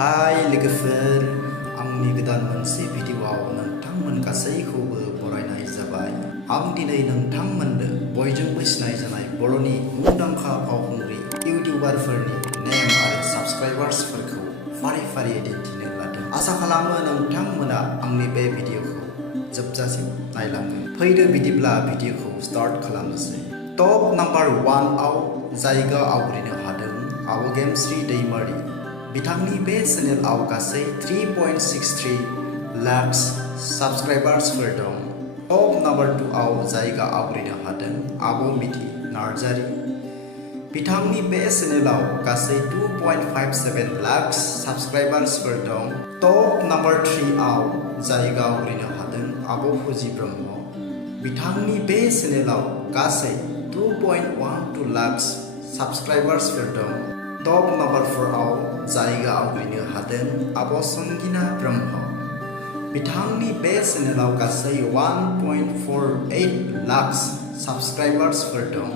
हाय लोगोफोर आंनि गोदान मोनसे भिडिअआव नोंथांमोन गासैखौबो बरायनाय जाबाय। आं दिनै नोंथांमोननो बयजोंबो सिनायजानाय बर'नि मुंदांखा फावखुंग्रि इउटिउबारफोरनि नेम आरो साबस्क्राइबार्सफोरखौ फारि फारियै दिन्थिनो लादों। आसा खालामो नोंथांमोना आंनि बे भिडिअखौ जोबजासिम नायलांगोन। फैदो बिदिब्ला भिडिअखौ स्टार्ट खालामनोसै। टप नाम्बार 1आव जायगा आवग्रिनो हादों आवगेमस्रि दैमारि। बिथांनि बे चेनेलआव गासै 3.63 लाख साबस्क्राइबार्सफोर दं। टप नाम्बार 2आव जायगा आवग्रिनो हादों आब' मिथि नार्जारि। बिथांनि बे चेनेलआव गासै 2.57 लाख साबस्क्राइबार्सफोर दं। टप नाम्बार 3आव जायगा आवग्रिनो हादों आब' फुजि ब्रह्म। बिथांनि बे चेनेलआव गासै 2.12 लाख साबस्क्राइबार्सफोर दं। टप नाम्बार 4आव जायगा आवग्रिनो हादों आब' संगिना ब्रह्म। बिथांनि बे चेनेलआव गासै 1.48 लाख साबस्क्राइबार्सफोर दं।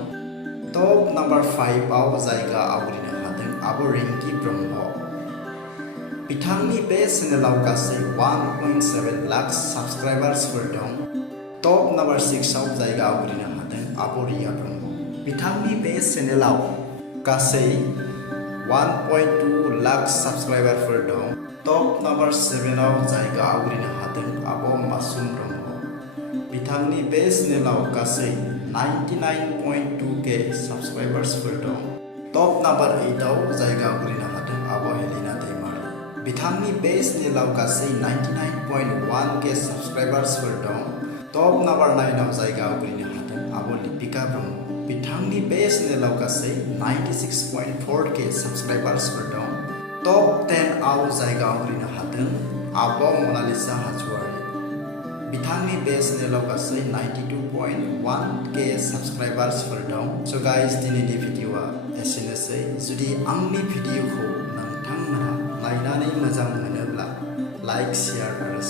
टप नाम्बार 5आव जायगा आवग्रिनो हादों आब' रिंकि ब्रह्म। बिथांनि बे चेनेलआव गासै 1.7 लाख साबस्क्राइबार्सफोर दं। टप नाम्बार 6आव जायगा आवग्रिनो हादों आब' रिया ब्रह्म। बिथांनि बे चेनेलआव गासै 1.2 लाख साबस्क्राइबारफोर दं। टप नाम्बार 7आव जायगा आवग्रिनो हादों आब' मासुम ब्रह्म। बिथांनि बे चेनेलआव गासै 99.2K साबस्क्राइबार्सफोर दं। टप नाम्बार 8आव जायगा आवग्रिनो हादों आब' हेलिना दैमारि। बिथांनि बे चेनेलआव गासै 99.1K साबस्क्राइबार्सफोर दं। टप नाम्बार 9आव जायगा आवग्रिनो हादों आब' लिपिका ब्रह्म। बिथांनि बे चेनेलआव गासै 96.4K साबस्क्राइबार्सफोर दं। टप 10आव जायगा आवग्रिनो हादों आब' मनालिसा हाज'वारि। बिथांनि बे चेनेलआव गासै 92.1K साबस्क्राइबार्सफोर दं। स' गाइस दिनैनि भिडिअआ एसेनोसै। जुदि आंनि भिडिअखौ नोंथांमोनहा नायनानै मोजां मोनोब्ला लाइक, शेयार आरो